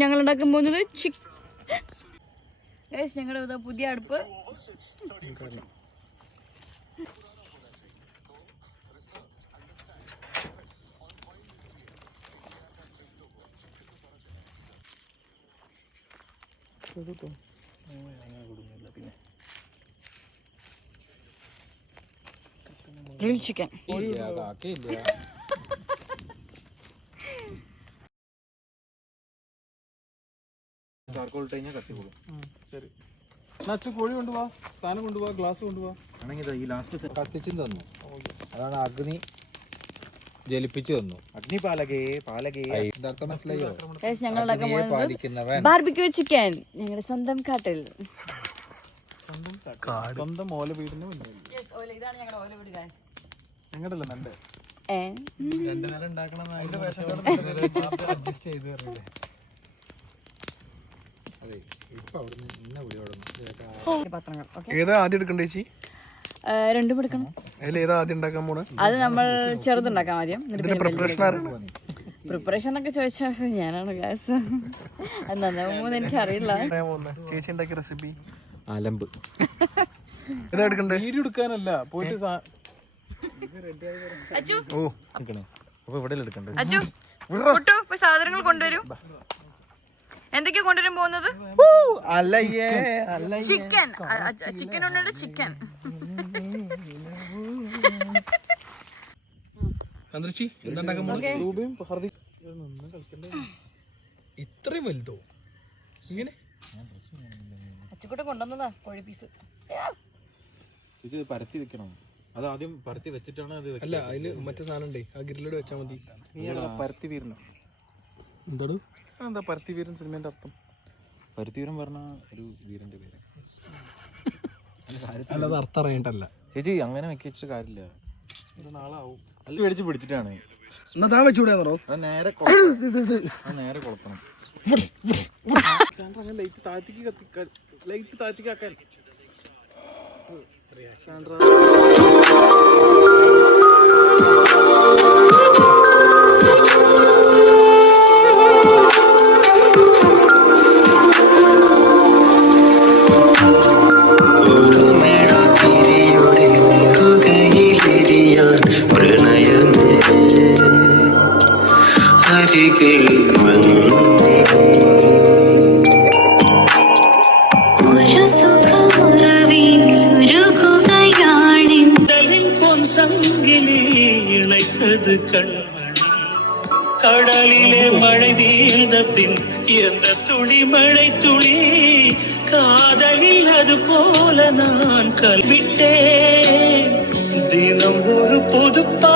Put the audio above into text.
ഞങ്ങൾ ഉണ്ടാക്കാൻ പോകുന്നത് ഞങ്ങളുടെ പുതിയ അടുപ്പ്. Grill chicken. കോഴി കൊണ്ടുപോവാ, സാധനം കൊണ്ടുപോവാ, ഗ്ലാസ് കൊണ്ടുപോവാ. ആണെങ്കിൽ ഈ ലാസ്റ്റ് കത്തിച്ചും തന്നു. അതാണ് അഗ്നി ജലിപ്പിച്ചു തന്നു. അഗ്നി പാലകേ പാലകേ. അർത്ഥം മനസ്സിലായോ? ബാർബിക്യൂ ചിക്കൻ ഞങ്ങളുടെ സ്വന്തം കാട്ടിൽ. സ്വന്തം ഓല വീടിന് ഇതാണ് ഞങ്ങളുടെ ഓല വീട്. ഞങ്ങളുടെ നല്ല രണ്ടു നേരം ഉണ്ടാക്കണം. അഡ്ജസ്റ്റ് ചെയ്ത് പറഞ്ഞില്ലേ? അതെ, ഇപ്പൊ അവിടുന്ന് ഇന്ന വിളി പാത്രങ്ങൾ. ഏതാ ആദ്യം എടുക്കണ്ടേ ചേച്ചി? രണ്ടും എടുക്കണം. ഏതാ ആദ്യം ഉണ്ടാക്കാൻ പോണേ? അത് നമ്മൾ ചെറുതുണ്ടാക്കാം ആദ്യം. പ്രിപ്പറേഷൻ ഒക്കെ ചോദിച്ചാൽ ഞാനാണ് ഗ്യാസ്. അത് നന്നാവുമോന്ന് എനിക്ക് അറിയില്ല. ചേച്ചി ഉണ്ടാക്കിയ റെസിപ്പി അലമ്പ്. ഏതാ എടുക്കണ്ടേ? വീഡിയോ എടുക്കാനല്ല, പോയിട്ട് സാധനങ്ങൾ കൊണ്ടുവരും. എന്തൊക്കെയാ കൊണ്ടുവരാൻ പോകുന്നത്? ചിക്കൻ. ചിക്കൻ ഉണ്ട്. ചിക്കൻ ഇത്രയും വലുതോ? ഇങ്ങനെ അച്ചുകൂടെ കൊണ്ടുവന്നതാ കോഴി പീസ്. പരത്തി വെക്കണം. അത് ആദ്യം പരത്തി വെച്ചിട്ടാണ് അത്. അല്ല, അതില് മറ്റേ സാധനം ഉണ്ടേ, ആ ഗ്രില്ലോട് വെച്ചാൽ മതി. പരത്തി വീരനോ? എന്താണ് എന്താ പരത്തി വീരൻ സിനിമേന്റെ അർത്ഥം? പരുത്തി വീരൻ പറഞ്ഞ ഒരു വീരന്റെ പേര്. അല്ലാതെ അർത്ഥം അറിയണ്ടല്ല ചേച്ചി. അങ്ങനെ വെച്ചിട്ട് കാര്യമില്ല, നാളാവും. അല്ല മേടിച്ച് പിടിച്ചിട്ടാണ്. നേരെ നേരെ കൊളത്തണം. ലൈറ്റ് താഴ്ത്തിക്ക് ആക്കാൻ. கடலிலே மழை வீழ்ந்த பின் எந்த துளி மழை துளி காதலில் அது போல நான் கல்விட்டேன். தினம் ஒரு பொதுப்பா